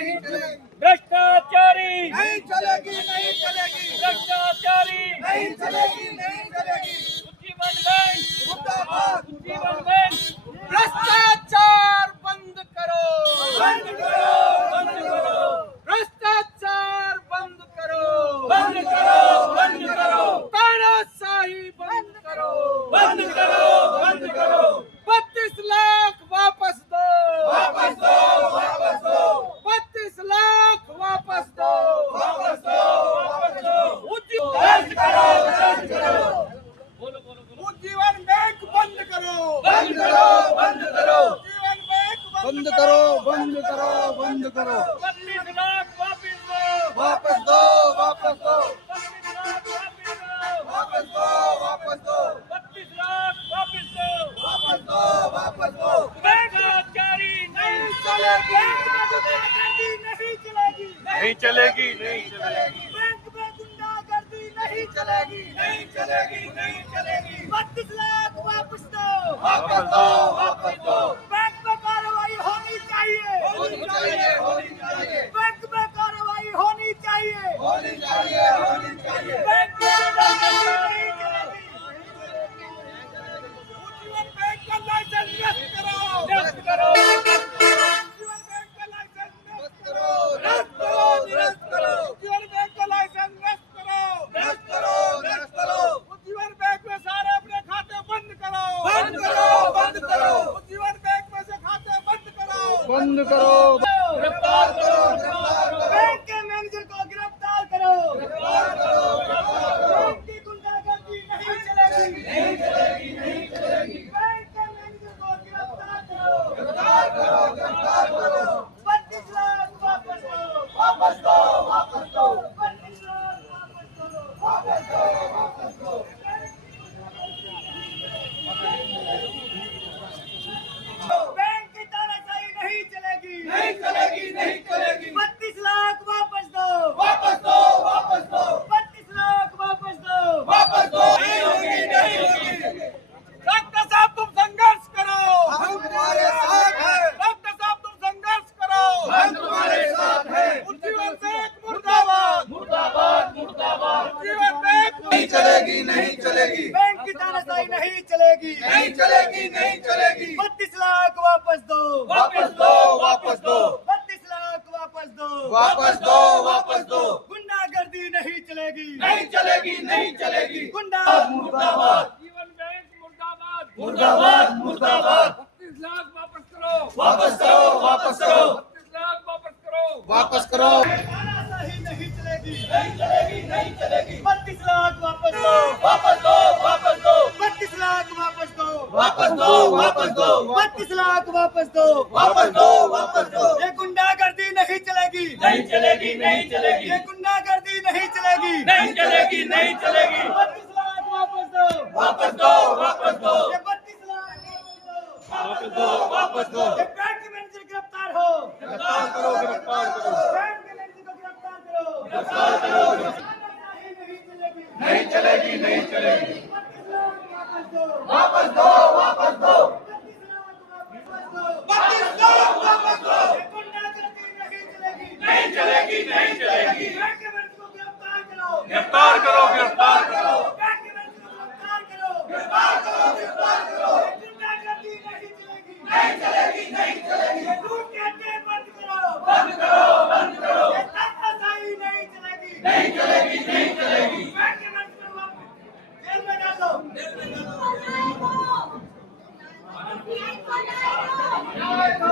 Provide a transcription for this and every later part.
नहीं चलेगी, भ्रष्टाचारी नहीं चलेगी, नहीं चलेगी, भ्रष्टाचारी नहीं चलेगी, नहीं चलेगी। उज्जीवन बैंक मुर्दाबाद, उज्जीवन बैंक भ्रष्टाचार बंद करो, बंद करो, बंद करो, भ्रष्टाचार बंद करो, बंद करो, बंद करो, तानाशाही बंद करो, बंद करो, बंद करो, 32 लाख वापस दो, वापस दो, वापस दो, 32 लाख वापस दो, वापस दो, वापस दो, उज्जीवन बंद करो, बंद करो, उज्जीवन बैंक बंद करो, बंद करो, बंद करो, उज्जीवन बैंक बंद करो, बंद करो, बंद करो। 32 लाख वापस दो, वापस दो, वापस दो, 32 लाख वापस वापस दो, दो, वापस दो, 32 लाख वापस दो, वापस दो, वापस दो। भ्रष्टाचारी नहीं चलेगी, गुंडागर्दी नहीं चलेगी, नहीं चलेगी, नहीं चलेगी, बैंक में गुंडागर्दी नहीं चलेगी, नहीं चलेगी, नहीं चलेगी, 32 लाख वापस दो, वापस दो, वापस दो। बैंक में कार्रवाई होनी चाहिए, होनी चाहिए, होनी चाहिए, बैंक में कार्रवाई होनी चाहिए, होनी चाहिए, होनी चाहिए। बैंक में गुंडागर्दी नहीं चलेगी, उज्जीवन बैंक का लाइसेंस रद्द करो, रद्द करो, उज्जीवन बैंक का लाइसेंस रद्द करो, रद्द करो, रद्द करो, उज्जीवन बैंक का लाइसेंस रद्द करो, रद्द करो, रद्द करो, उज्जीवन बैंक में सारे अपने खाते बंद करो, बंद करो, बंद करो, उज्जीवन बैंक में से खाते बंद करो, बंद करो, गिरफ्तार करो, बैंक के मैनेजर को गिरफ्तार करो, बैंक की गुंडागर्दी नहीं चलेगी, नहीं चलेगी, नहीं चलेगी, बैंक के मैनेजर को गिरफ्तार करो, गिरफ्तार करो, गिरफ्तार करो। 32 लाख वापस दो, वापस दो, वापस दो, 32 लाख वापस दो, वापस दो, वापस दो। बैंक की तानाशाही नहीं चलेगी, नहीं चलेगी, नहीं चलेगी, 32 लाख वापस दो, वापस दो, वापस दो, 32 लाख वापस दो, वापस दो। नहीं होगी, नहीं होगी। डॉक्टर साहब तुम संघर्ष करो, हम तुम्हारे साथ हैं, डॉक्टर साहब तुम संघर्ष करो, हम तुम्हारे साथ हैं। उज्जीवन बैंक मुर्दाबाद, मुर्दाबाद, मुर्दाबाद, उज्जीवन बैंक नहीं चलेगी, नहीं चलेगी, बैंक की तानाशाही नहीं चलेगी, नहीं चलेगी, नहीं चलेगी। 32 लाख वापस दो, वापस दो, वापस दो, 32 लाख वापस दो, वापस दो, वापस दो। गुंडागर्दी नहीं चलेगी, नहीं चलेगी, नहीं चलेगी। गुंडा मुर्दाबाद, जीवन बैंक मुर्दाबाद, मुर्दाबाद, मुर्दाबाद। 32 लाख वापस करो, वापस करो, वापस करो, 32 लाख वापस करो, वापस करो। तानाशाही नहीं चलेगी, नहीं चलेगी, नहीं चलेगी। 32 लाख वापस दो, वापस दो, वापस दो, 32 लाख वापस दो, वापस दो, वापस दो, 32 लाख वापस दो, वापस दो, वापस दो। ये गुंडागर्दी नहीं चलेगी, नहीं चलेगी, नहीं चलेगी, ये गुंडागर्दी नहीं चलेगी, नहीं चलेगी, नहीं चलेगी, 32 लाख वापस दो, वापस दो, वापस दो, ये 32 लाख वापस दो, वापस दो। ये बैंक के मैनेजर गिरफ्तार हो, गिरफ्तार करो, गिरफ्तार करो, बैंक के मैनेजर को गिरफ्तार करो, गिरफ्तार करो। तानाशाही नहीं चलेगी, नहीं चलेगी, नहीं चलेगी। 32 लाख वापस दो, वापस दो, वापस दो, 32 लाख वापस दो, 32 लाख वापस दो। ये गुंडागर्दी नहीं चलेगी, नहीं चलेगी, नहीं चलेगी। बैंक के मैनेजर को गिरफ्तार करो, गिरफ्तार करो, गिरफ्तार करो, बैंक के मैनेजर को गिरफ्तार करो, गिरफ्तार करो, गिरफ्तार करो। ये गुंडागर्दी नहीं चलेगी, नहीं चलेगी, नहीं चलेगी। ये लूट के अड्डे बंद करो, बंद करो, बंद करो। ये तानाशाही नहीं चलेगी, नहीं चलेगी, नहीं चलेगी। बैंक के मैनेजर को वापस जेल में डालो, न्याय दो,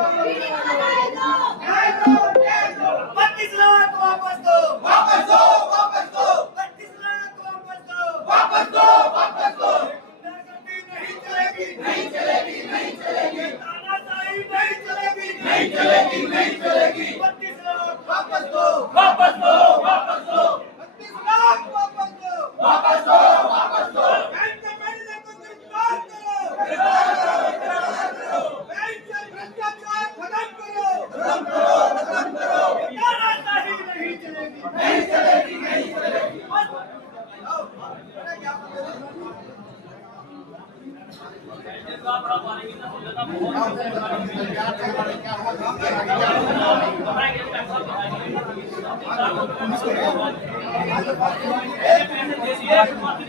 न्याय दो। 32 लाख वापस दो, वापस दो, वापस दो, 32 लाख वापस दो, वापस दो, वापस दो। गुंडागर्दी नहीं चलेगी, नहीं चलेगी, नहीं चलेगी। तानाशाही नहीं चलेगी, नहीं चलेगी, नहीं चलेगी। 32 लाख वापस दो, वापस दो, वापस दो, 32 लाख वापस दो, वापस दो, वापस दो। बैंक के मैनेजर को गिरफ्तार करो, बैंक से भ्रष्टाचार खत्म करो, खत्म करो, खत्म करो। तानाशाही नहीं चलेगी, नहीं चलेगी, नहीं चलेगी। बस एक मिनट दे दिए